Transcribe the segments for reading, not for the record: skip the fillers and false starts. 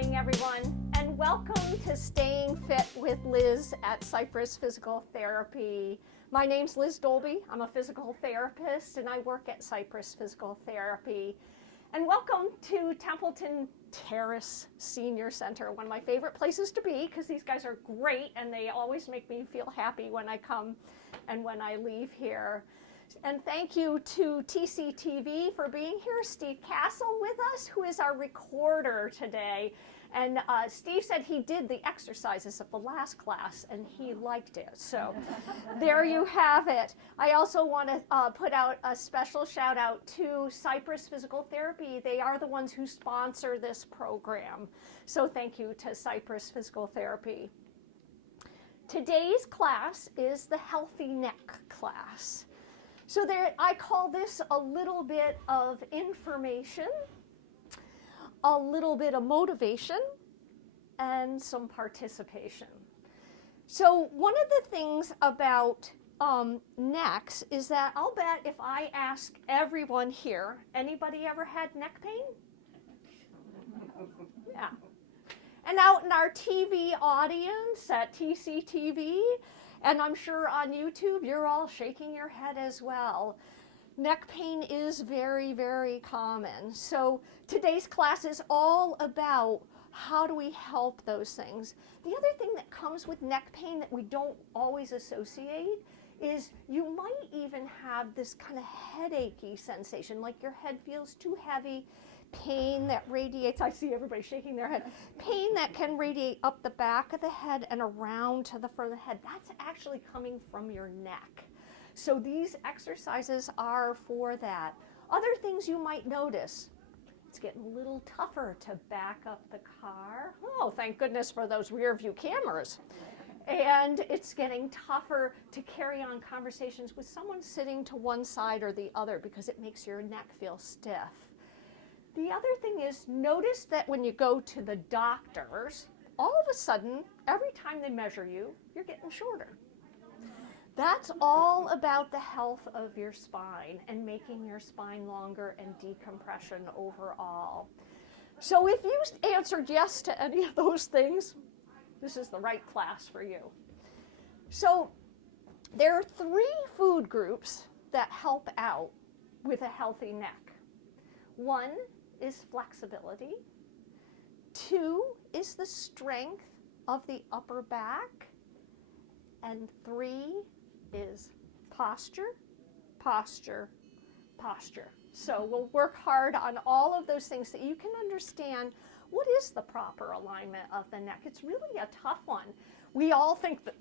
morning, everyone, and welcome to Staying Fit with Liz at Cypress Physical Therapy. My name's Liz Dolby. I'm a physical therapist, and I work at Cypress Physical Therapy. And welcome to Templeton Terrace Senior Center, one of my favorite places to be because these guys are great, and they always make me feel happy when I come and when I leave here. And thank you to TCTV for being here. Steve Castle with us, who is our recorder today. And Steve said he did the exercises of the last class, and he liked it. So there you have it. I also want to put out a special shout out to Cypress Physical Therapy. They are the ones who sponsor this program. So thank you to Cypress Physical Therapy. Today's class is the Healthy Neck class. So I call this a little bit of information, a little bit of motivation, and some participation. So one of the things about necks is that I'll bet if I ask everyone here, anybody ever had neck pain? Yeah. And out in our TV audience at TCTV, and I'm sure on YouTube, you're all shaking your head as well. Neck pain is very, very common. So today's class is all about how do we help those things. The other thing that comes with neck pain that we don't always associate is you might even have this kind of headachy sensation, like your head feels too heavy, pain that radiates, I see everybody shaking their head, pain that can radiate up the back of the head and around to the front of the head. That's actually coming from your neck. So these exercises are for that. Other things you might notice, it's getting a little tougher to back up the car. Oh, thank goodness for those rear view cameras. And it's getting tougher to carry on conversations with someone sitting to one side or the other because it makes your neck feel stiff. The other thing is, notice that when you go to the doctors, all of a sudden, every time they measure you, you're getting shorter. That's all about the health of your spine and making your spine longer and decompression overall. So if you answered yes to any of those things, this is the right class for you. So there are 3 food groups that help out with a healthy neck. 1 is flexibility. 2 is the strength of the upper back. And 3 is posture, posture, posture. So we'll work hard on all of those things so you can understand what is the proper alignment of the neck. It's really a tough one. We all think that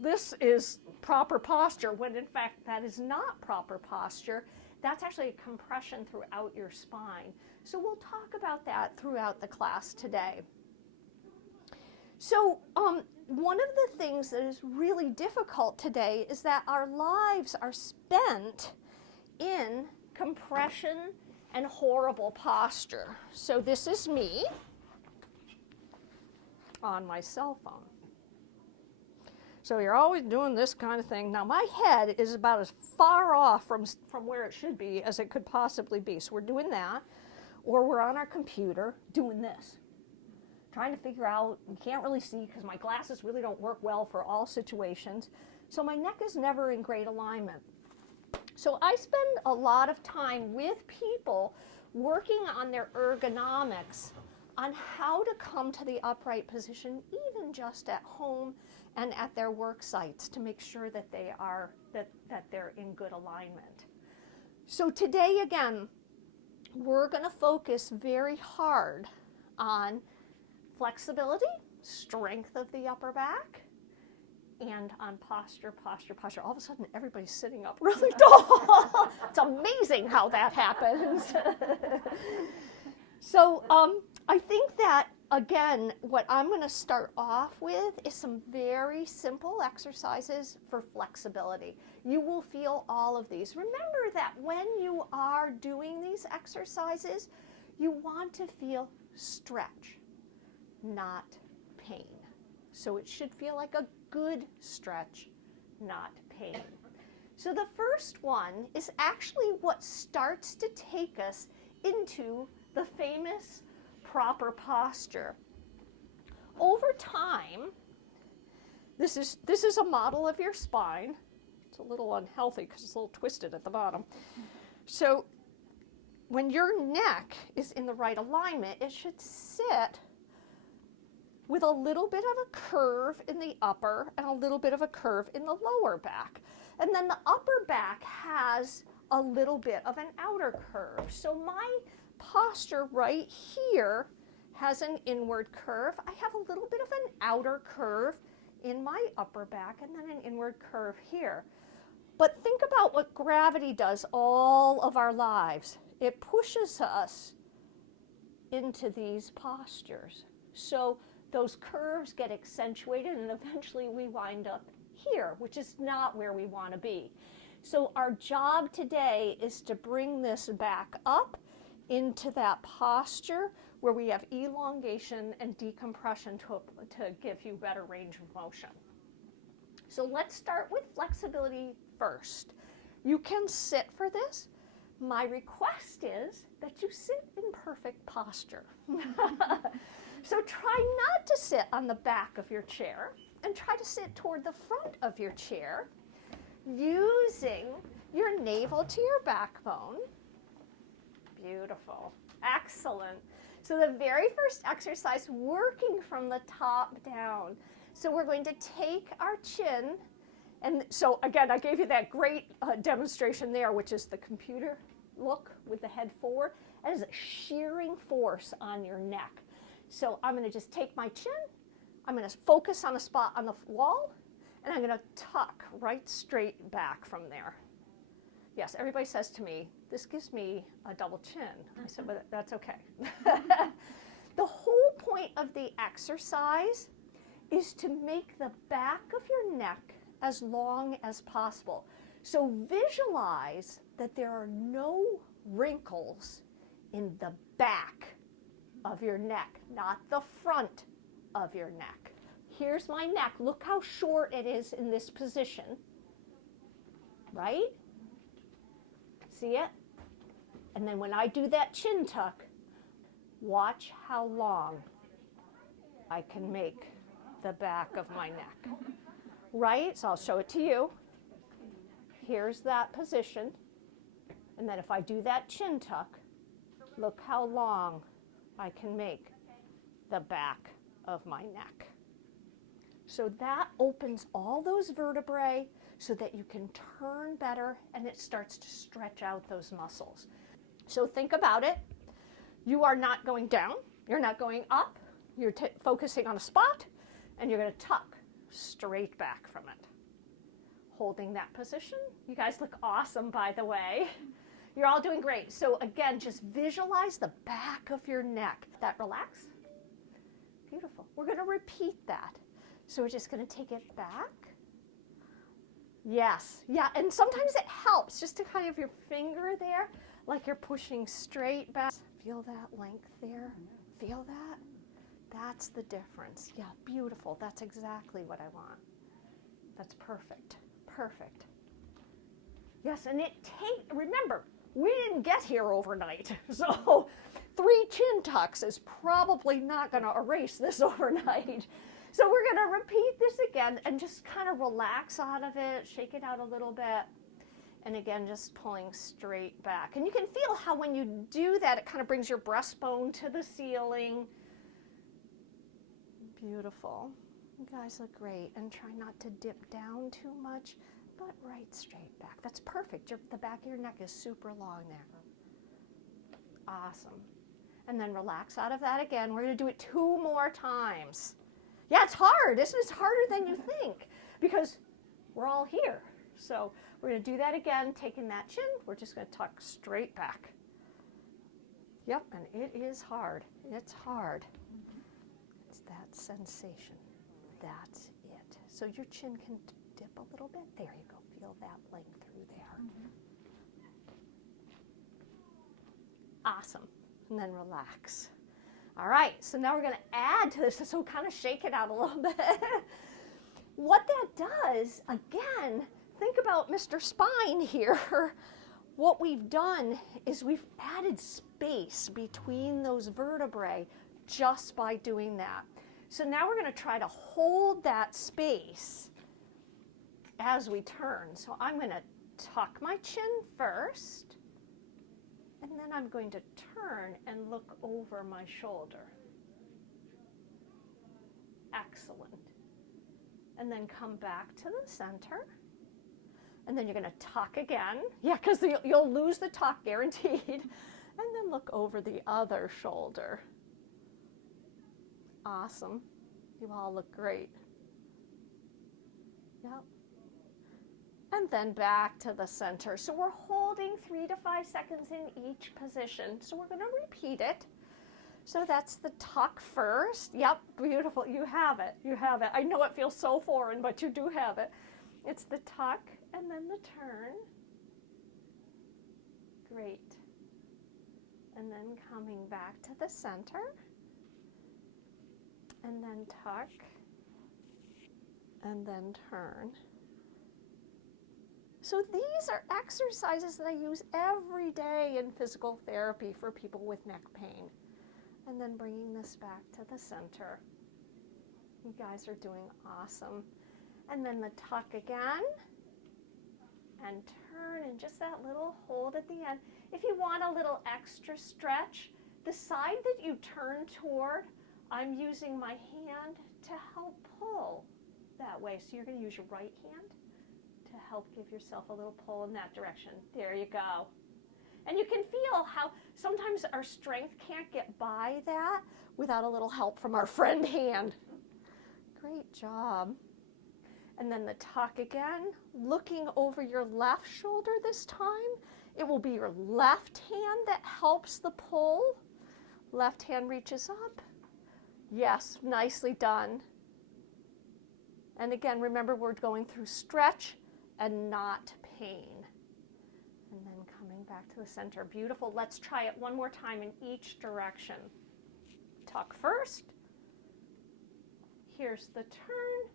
this is proper posture when in fact that is not proper posture. That's actually a compression throughout your spine. So we'll talk about that throughout the class today. So one of the things that is really difficult today is that our lives are spent in compression and horrible posture. So this is me on my cell phone. So you're always doing this kind of thing. Now my head is about as far off from where it should be as it could possibly be. So we're doing that, or we're on our computer doing this, trying to figure out, you can't really see because my glasses really don't work well for all situations. So my neck is never in great alignment. So I spend a lot of time with people working on their ergonomics on how to come to the upright position, even just at home and at their work sites, to make sure that they're in good alignment. So today, again, we're going to focus very hard on flexibility, strength of the upper back, and on posture, posture, posture. All of a sudden, everybody's sitting up really tall. It's amazing how that happens. So I think that, again, what I'm going to start off with is some very simple exercises for flexibility. You will feel all of these. Remember that when you are doing these exercises, you want to feel stretch, not pain. So it should feel like a good stretch, not pain. So the first one is actually what starts to take us into the famous proper posture. Over time, this is a model of your spine. It's a little unhealthy because it's a little twisted at the bottom. So when your neck is in the right alignment, it should sit with a little bit of a curve in the upper and a little bit of a curve in the lower back. And then the upper back has a little bit of an outer curve. So my posture right here has an inward curve. I have a little bit of an outer curve in my upper back and then an inward curve here. But think about what gravity does all of our lives. It pushes us into these postures. So those curves get accentuated and eventually we wind up here, which is not where we want to be. So our job today is to bring this back up into that posture where we have elongation and decompression to give you better range of motion. So let's start with flexibility first. You can sit for this. My request is that you sit in perfect posture. So try not to sit on the back of your chair and try to sit toward the front of your chair, using your navel to your backbone. Beautiful. Excellent. So the very first exercise, working from the top down. So we're going to take our chin, and so again, I gave you that great demonstration there, which is the computer look with the head forward. That is a shearing force on your neck. So I'm going to just take my chin, I'm going to focus on a spot on the wall, and I'm going to tuck right straight back from there. Yes, everybody says to me, this gives me a double chin. I said, but that's okay. The whole point of the exercise is to make the back of your neck as long as possible. So visualize that there are no wrinkles in the back of your neck, not the front of your neck. Here's my neck. Look how short it is in this position, right? See it? And then when I do that chin tuck, watch how long I can make the back of my neck, right? So I'll show it to you. Here's that position. And then if I do that chin tuck, look how long I can make the back of my neck. So that opens all those vertebrae so that you can turn better and it starts to stretch out those muscles. So think about it. You are not going down. You're not going up. You're focusing on a spot and you're going to tuck straight back from it. Holding that position. You guys look awesome, by the way. You're all doing great. So again, just visualize the back of your neck. That relax. Beautiful. We're going to repeat that. So we're just going to take it back. Yes. Yeah, and sometimes it helps just to kind of your finger there, like you're pushing straight back. Feel that length there? Feel that? That's the difference. Yeah, beautiful. That's exactly what I want. That's perfect. Perfect. Yes, and remember, we didn't get here overnight. So 3 chin tucks is probably not going to erase this overnight. So we're going to repeat this again and just kind of relax out of it, shake it out a little bit. And again, just pulling straight back. And you can feel how when you do that, it kind of brings your breastbone to the ceiling. Beautiful. You guys look great. And try not to dip down too much, but right straight back. That's perfect. The back of your neck is super long there. Awesome. And then relax out of that again. We're going to do it 2 more times. Yeah, it's hard. This is harder than you think because we're all here. So we're going to do that again, taking that chin. We're just going to tuck straight back. Yep, and it is hard. It's hard. It's that sensation. That's it. So your chin can dip a little bit. There you go. Feel that length through there. Awesome. And then relax. All right, so now we're going to add to this, so kind of shake it out a little bit. What that does, again, think about Mr. Spine here. What we've done is we've added space between those vertebrae just by doing that. So now we're going to try to hold that space as we turn. So I'm going to tuck my chin first, and then I'm going to turn and look over my shoulder. Excellent. And then come back to the center. And then you're going to tuck again. Yeah, because you'll lose the tuck, guaranteed. And then look over the other shoulder. Awesome. You all look great. Yep. And then back to the center. So we're holding 3 to 5 seconds in each position. So we're going to repeat it. So that's the tuck first. Yep, beautiful. You have it. You have it. I know it feels so foreign, but you do have it. It's the tuck and then the turn. Great. And then coming back to the center. And then tuck. And then turn. So these are exercises that I use every day in physical therapy for people with neck pain. And then bringing this back to the center. You guys are doing awesome. And then the tuck again. And turn, and just that little hold at the end. If you want a little extra stretch, the side that you turn toward, I'm using my hand to help pull that way. So you're going to use your right hand to help give yourself a little pull in that direction. There you go. And you can feel how sometimes our strength can't get by that without a little help from our friend hand. Great job. And then the tuck again, looking over your left shoulder this time. It will be your left hand that helps the pull. Left hand reaches up. Yes, nicely done. And again, remember we're going through stretch and not pain. And then coming back to the center. Beautiful. Let's try it one more time in each direction. Tuck first. Here's the turn.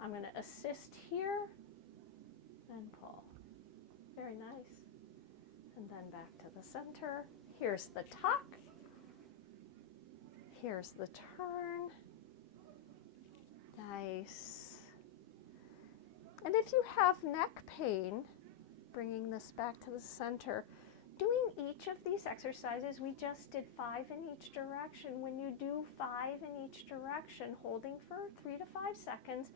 I'm going to assist here and pull. Very nice. And then back to the center. Here's the tuck. Here's the turn. Nice. And if you have neck pain, bringing this back to the center, doing each of these exercises, we just did 5 in each direction. When you do 5 in each direction, holding for 3 to 5 seconds,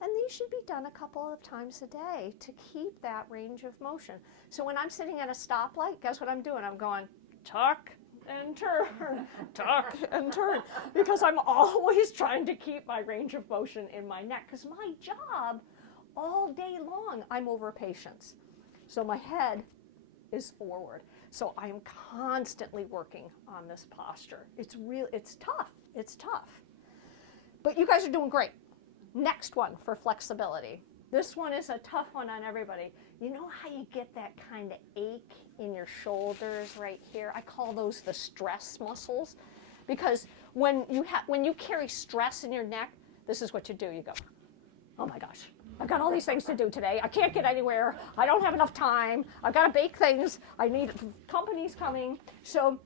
and these should be done a couple of times a day to keep that range of motion. So when I'm sitting at a stoplight, guess what I'm doing? I'm going tuck and turn, tuck and turn, because I'm always trying to keep my range of motion in my neck, because my job all day long, I'm over patients. So my head is forward. So I am constantly working on this posture. It's tough. It's tough. But you guys are doing great. Next one for flexibility. This one is a tough one on everybody. You know how you get that kind of ache in your shoulders right here? I call those the stress muscles, because when you carry stress in your neck, this is what you do. You go, oh my gosh, I've got all these things to do today. I can't get anywhere. I don't have enough time. I've got to bake things. I need companies coming. So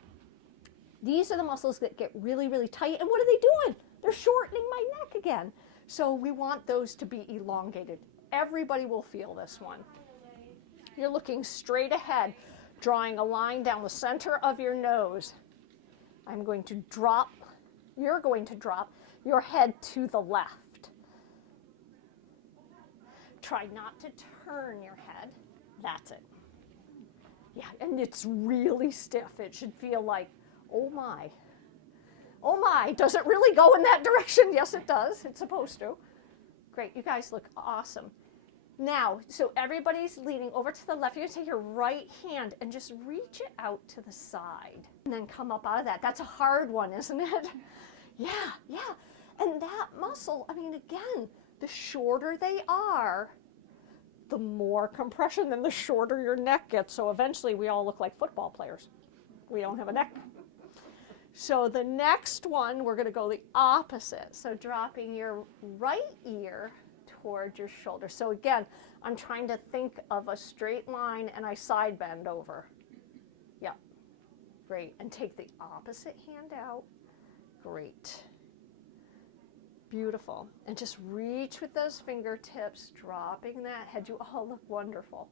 these are the muscles that get really, really tight. And what are they doing? They're shortening my neck again. So we want those to be elongated. Everybody will feel this one. You're looking straight ahead, drawing a line down the center of your nose. I'm going to drop, you're going to drop your head to the left. Try not to turn your head. That's it. Yeah, and it's really stiff. It should feel like, oh my. Oh my, does it really go in that direction? Yes, it does. It's supposed to. Great, you guys look awesome. Now, so everybody's leaning over to the left. You're going to take your right hand and just reach it out to the side. And then come up out of that. That's a hard one, isn't it? Yeah. And that muscle, I mean, again, the shorter they are, the more compression, then the shorter your neck gets. So eventually we all look like football players. We don't have a neck. So the next one, we're going to go the opposite. So dropping your right ear towards your shoulder. So again, I'm trying to think of a straight line and I side bend over. Yeah, Great. And take the opposite hand out. Great. Beautiful. And just reach with those fingertips, dropping that head. You all look wonderful.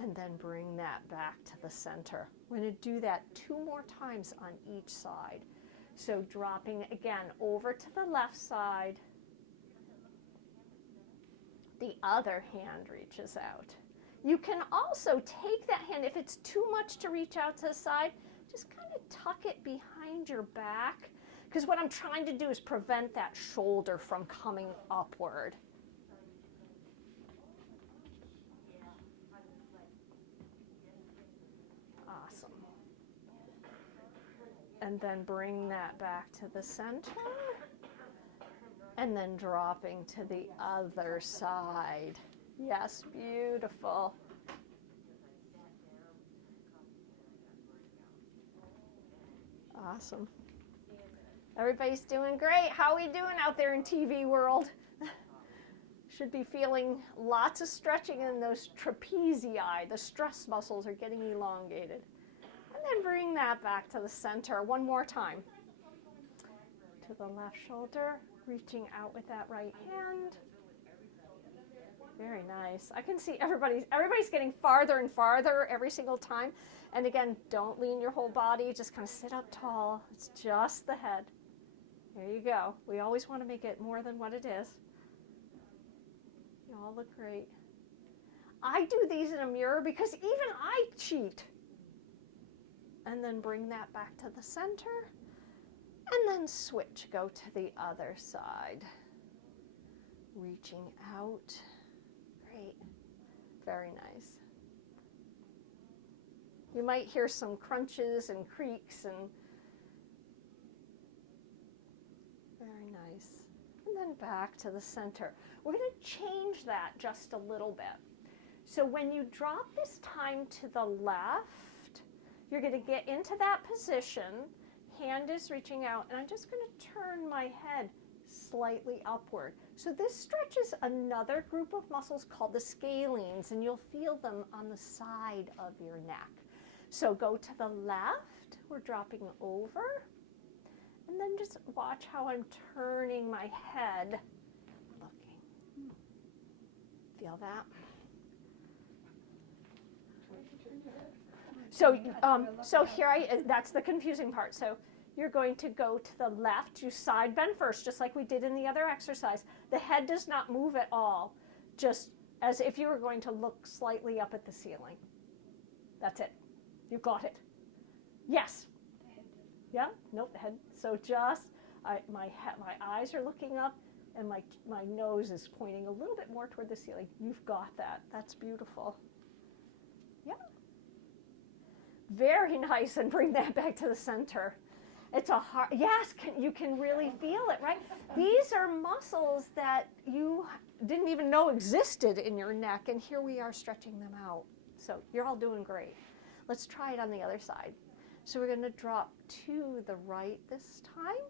And then bring that back to the center. We're going to do that 2 more times on each side. So dropping again over to the left side. The other hand reaches out. You can also take that hand, if it's too much to reach out to the side, just kind of tuck it behind your back, because what I'm trying to do is prevent that shoulder from coming upward. Awesome. And then bring that back to the center. And then dropping to the other side. Yes, beautiful. Awesome. Everybody's doing great. How are we doing out there in TV world? Should be feeling lots of stretching in those trapezii. The stress muscles are getting elongated. And then bring that back to the center one more time. To the left shoulder, reaching out with that right hand. Very nice. I can see everybody's getting farther and farther every single time. And again, don't lean your whole body. Just kind of sit up tall. It's just the head. There you go. We always want to make it more than what it is. You all look great. I do these in a mirror because even I cheat. And then bring that back to the center. And then switch. Go to the other side. Reaching out. Great. Very nice. You might hear some crunches and creaks and very nice. And then back to the center. We're going to change that just a little bit. So when you drop this time to the left, you're going to get into that position. Hand is reaching out, and I'm just going to turn my head slightly upward. So this stretches another group of muscles called the scalenes, and you'll feel them on the side of your neck. So go to the left, we're dropping over, and then just watch how I'm turning my head, looking. Feel that? So here that's the confusing part. So you're going to go to the left, you side bend first, just like we did in the other exercise. The head does not move at all, just as if you were going to look slightly up at the ceiling. That's it. You got it. Yes. Yeah? Nope, the head. So just, my eyes are looking up, and my nose is pointing a little bit more toward the ceiling. You've got that. That's beautiful. Yeah. Very nice, and bring that back to the center. It's a hard, yes, you can really feel it, right? These are muscles that you didn't even know existed in your neck, and here we are stretching them out. So you're all doing great. Let's try it on the other side. So we're going to drop to the right this time.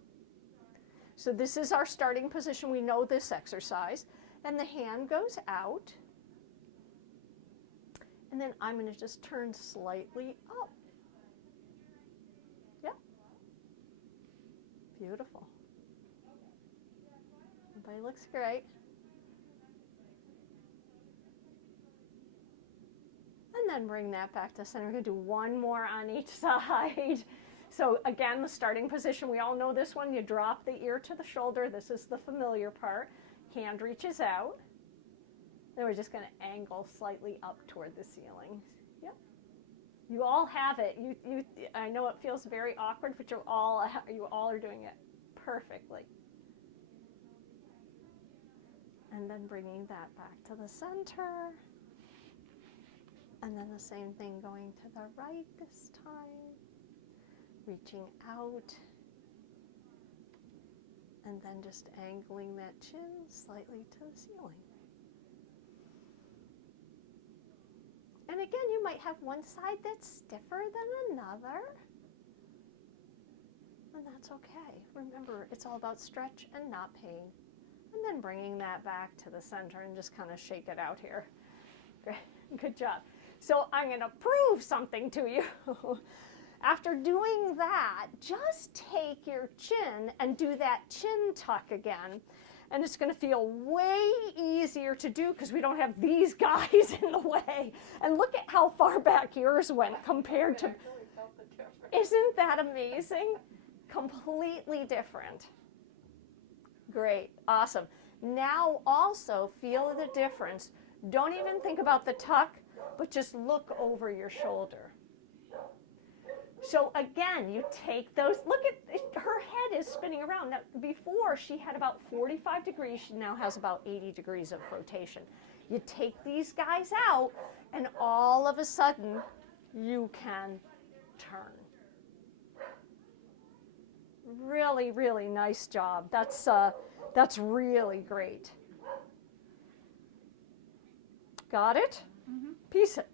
So this is our starting position. We know this exercise. And the hand goes out. And then I'm going to just turn slightly up. Yeah. Beautiful. Everybody looks great. And then bring that back to center. We're going to do one more on each side. So again, the starting position, we all know this one. You drop the ear to the shoulder. This is the familiar part. Hand reaches out. Then we're just going to angle slightly up toward the ceiling. Yep. You all have it. I know it feels very awkward, but you all are doing it perfectly. And then bringing that back to the center. And then the same thing going to the right this time. Reaching out. And then just angling that chin slightly to the ceiling. And again, you might have one side that's stiffer than another. And that's okay. Remember, it's all about stretch and not pain. And then bringing that back to the center and just kind of shake it out here. Great. Good job. So I'm going to prove something to you. After doing that, just take your chin and do that chin tuck again. And it's going to feel way easier to do because we don't have these guys in the way. And look at how far back yours went compared to... Isn't that amazing? Completely different. Great. Awesome. Now also feel the difference. Don't even think about the tuck, but just look over your shoulder. So again, you take those, look at, her head is spinning around. Now, before she had about 45 degrees, she now has about 80 degrees of rotation. You take these guys out, and all of a sudden, you can turn. Really, really nice job. That's really great. Got it? Mm-hmm. Piece of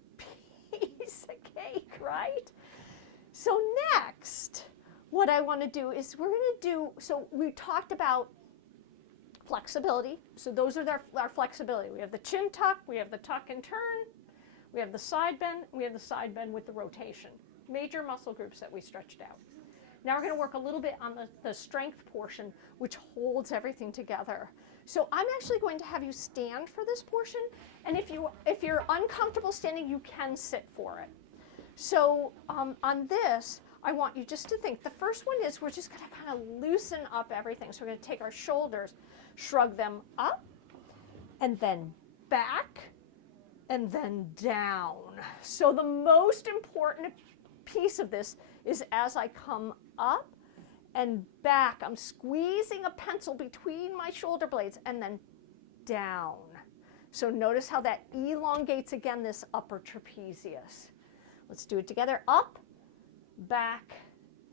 cake, right? So next, what I want to do is we're going to do, so we talked about flexibility. So those are our flexibility. We have the chin tuck, we have the tuck and turn, we have the side bend, we have the side bend with the rotation. Major muscle groups that we stretched out. Now we're going to work a little bit on the strength portion, which holds everything together. So I'm actually going to have you stand for this portion, and if you're uncomfortable standing, you can sit for it. So on this, I want you just to think. The first one is we're just going to kind of loosen up everything. So we're going to take our shoulders, shrug them up, and then back, and then down. So the most important piece of this is as I come up and back, I'm squeezing a pencil between my shoulder blades, and then down. So notice how that elongates again this upper trapezius. Let's do it together. Up, back,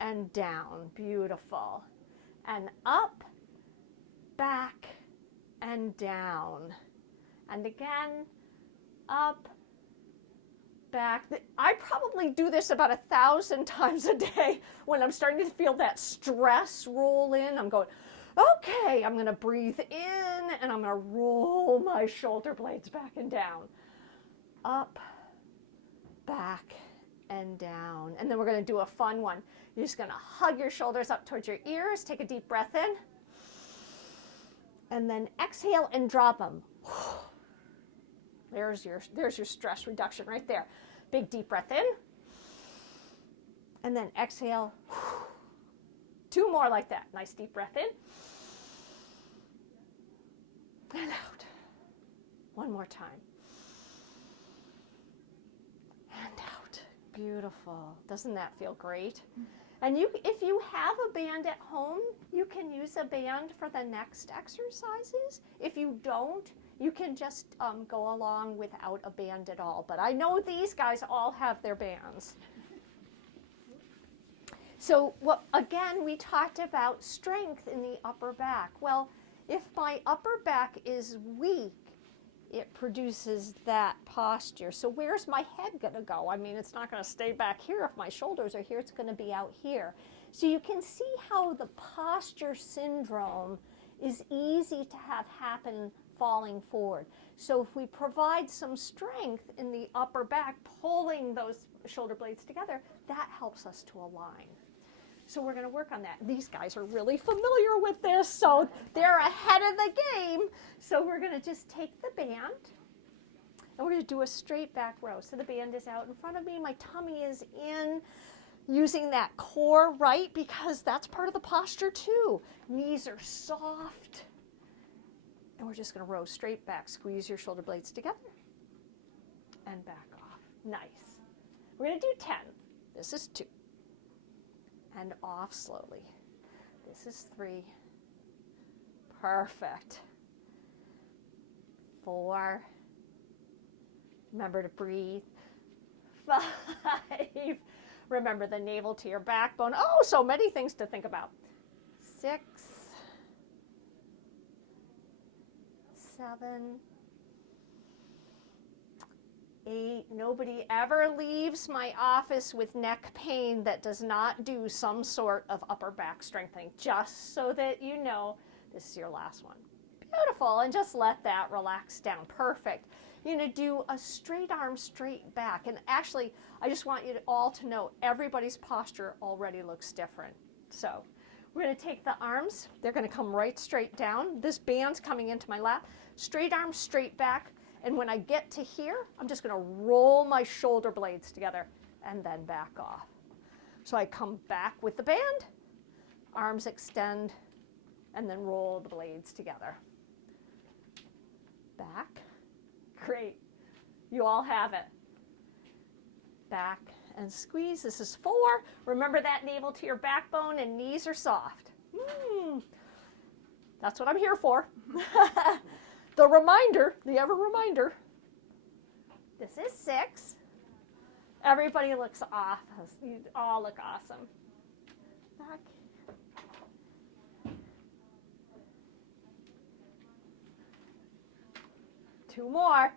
and down. Beautiful. And up, back, and down. And again, up, back. I probably do this about 1,000 times a day when I'm starting to feel that stress roll in. I'm going, okay, I'm going to breathe in, and I'm going to roll my shoulder blades back and down. Up, back, and down. And then we're going to do a fun one. You're just going to hug your shoulders up towards your ears. Take a deep breath in. And then exhale and drop them. There's your stress reduction right there. Big deep breath in. And then exhale. 2 more like that. Nice deep breath in. And out. 1 more time. And out. Beautiful. Doesn't that feel great? And if you have a band at home, you can use a band for the next exercises. If you don't, you can just go along without a band at all. But I know these guys all have their bands. So again, we talked about strength in the upper back. Well, if my upper back is weak, it produces that posture. So where's my head going to go? I mean, it's not going to stay back here. If my shoulders are here, it's going to be out here. So you can see how the posture syndrome is easy to have happen falling forward. So if we provide some strength in the upper back, pulling those shoulder blades together, that helps us to align. So we're going to work on that. These guys are really familiar with this, so they're ahead of the game. So we're going to just take the band, and we're going to do a straight back row. So the band is out in front of me. My tummy is in, using that core, right? Because that's part of the posture too. Knees are soft. And we're just going to row straight back. Squeeze your shoulder blades together and back off. Nice. We're going to do 10. This is 2. And off slowly. This is 3. Perfect. 4. Remember to breathe. 5. Remember the navel to your backbone. Oh, so many things to think about. 6. 7, 8. Nobody ever leaves my office with neck pain that does not do some sort of upper back strengthening, just so that you know this is your last one. Beautiful, and just let that relax down. Perfect. You're going to do a straight arm, straight back. And actually, I just want you all to know everybody's posture already looks different. So we're going to take the arms. They're going to come right straight down. This band's coming into my lap. Straight arm, straight back. And when I get to here, I'm just going to roll my shoulder blades together and then back off. So I come back with the band, arms extend, and then roll the blades together. Back. Great. You all have it. Back and squeeze. This is 4. Remember that navel to your backbone and knees are soft. That's what I'm here for. The reminder, the ever reminder. This is 6. Everybody looks off. You all look awesome. Back. Two more.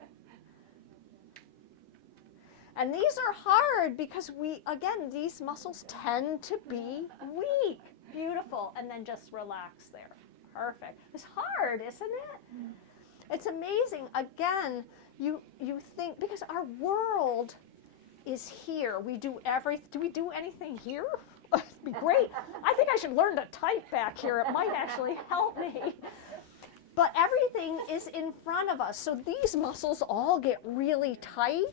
And these are hard because again, these muscles tend to be weak. Beautiful. And then just relax there. Perfect. It's hard, isn't it? It's amazing. Again, you think, because our world is here. Do we do anything here? It'd be great. I think I should learn to type back here. It might actually help me. But everything is in front of us. So these muscles all get really tight,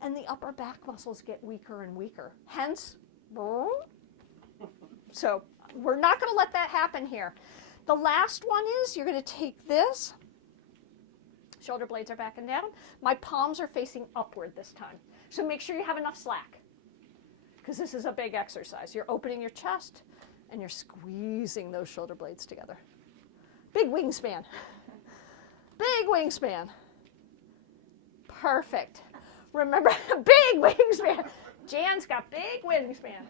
and the upper back muscles get weaker and weaker. Hence, so we're not going to let that happen here. The last one is you're going to take this. Shoulder blades are back and down. My palms are facing upward this time. So make sure you have enough slack, because this is a big exercise. You're opening your chest, and you're squeezing those shoulder blades together. Big wingspan. Big wingspan. Perfect. Remember, big wingspan. Jan's got big wingspan.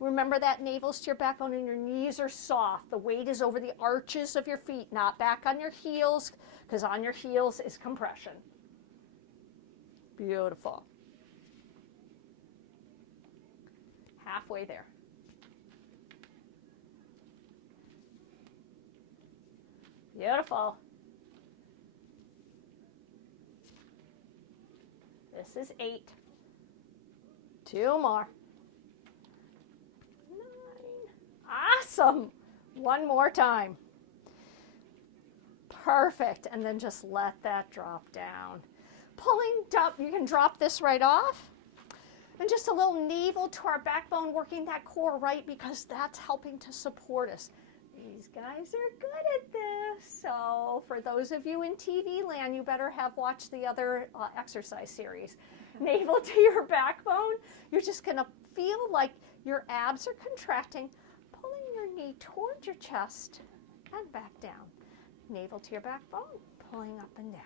Remember that navel's to your backbone and your knees are soft. The weight is over the arches of your feet, not back on your heels, because on your heels is compression. Beautiful. Halfway there. Beautiful. This is 8. 2 more. 9. Awesome. One more time. Perfect. And then just let that drop down. Pulling up, you can drop this right off. And just a little navel to our backbone, working that core right, because that's helping to support us. These guys are good at this. So for those of you in TV land, you better have watched the other exercise series. Navel to your backbone. You're just going to feel like your abs are contracting, pulling your knee towards your chest and back down. Navel to your backbone, pulling up and down.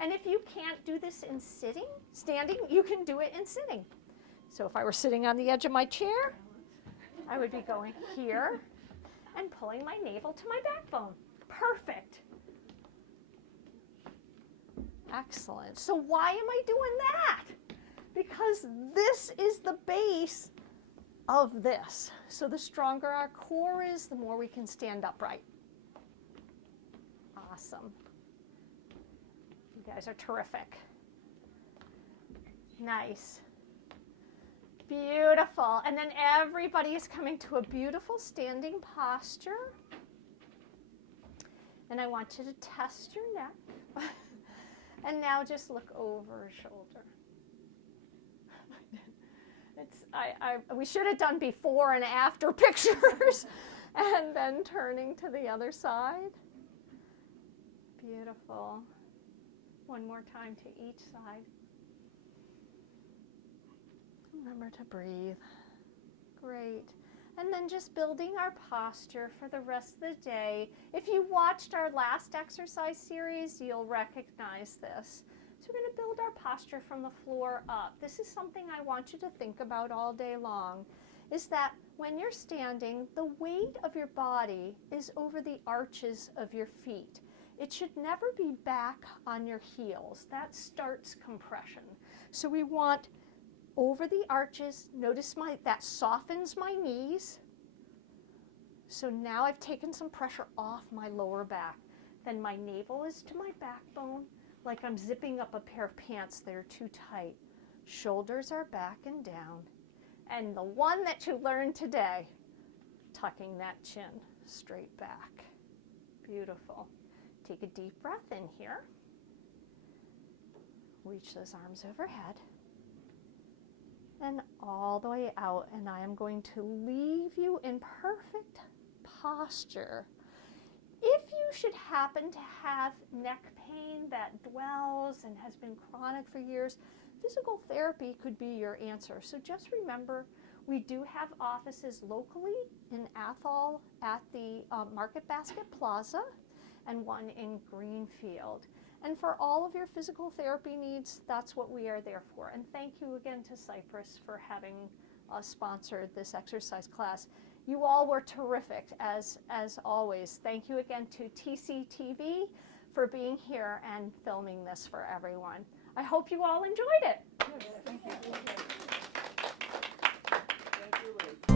And if you can't do this in standing, you can do it in sitting. So if I were sitting on the edge of my chair, I would be going here and pulling my navel to my backbone. Perfect. Excellent. So why am I doing that? Because this is the base of this. So the stronger our core is, the more we can stand upright. Awesome. You guys are terrific. Nice. Beautiful. And then everybody is coming to a beautiful standing posture. And I want you to test your neck. And now just look over a shoulder. We should have done before and after pictures. And then turning to the other side. Beautiful. One more time to each side. Remember to breathe. Great. And then just building our posture for the rest of the day. If you watched our last exercise series, you'll recognize this. So we're going to build our posture from the floor up. This is something I want you to think about all day long, is that when you're standing, the weight of your body is over the arches of your feet. It should never be back on your heels. That starts compression. So we want over the arches. Notice that softens my knees. So now I've taken some pressure off my lower back. Then my navel is to my backbone, like I'm zipping up a pair of pants that are too tight. Shoulders are back and down. And the one that you learned today, tucking that chin straight back. Beautiful. Take a deep breath in here. Reach those arms overhead. And all the way out, and I am going to leave you in perfect posture. If you should happen to have neck pain that dwells and has been chronic for years, physical therapy could be your answer. So just remember, we do have offices locally in Athol at the Market Basket Plaza and one in Greenfield. And for all of your physical therapy needs, that's what we are there for. And thank you again to Cypress for having sponsored this exercise class. You all were terrific, as always. Thank you again to TCTV for being here and filming this for everyone. I hope you all enjoyed it. Yes, thank you. Thank you, Lee.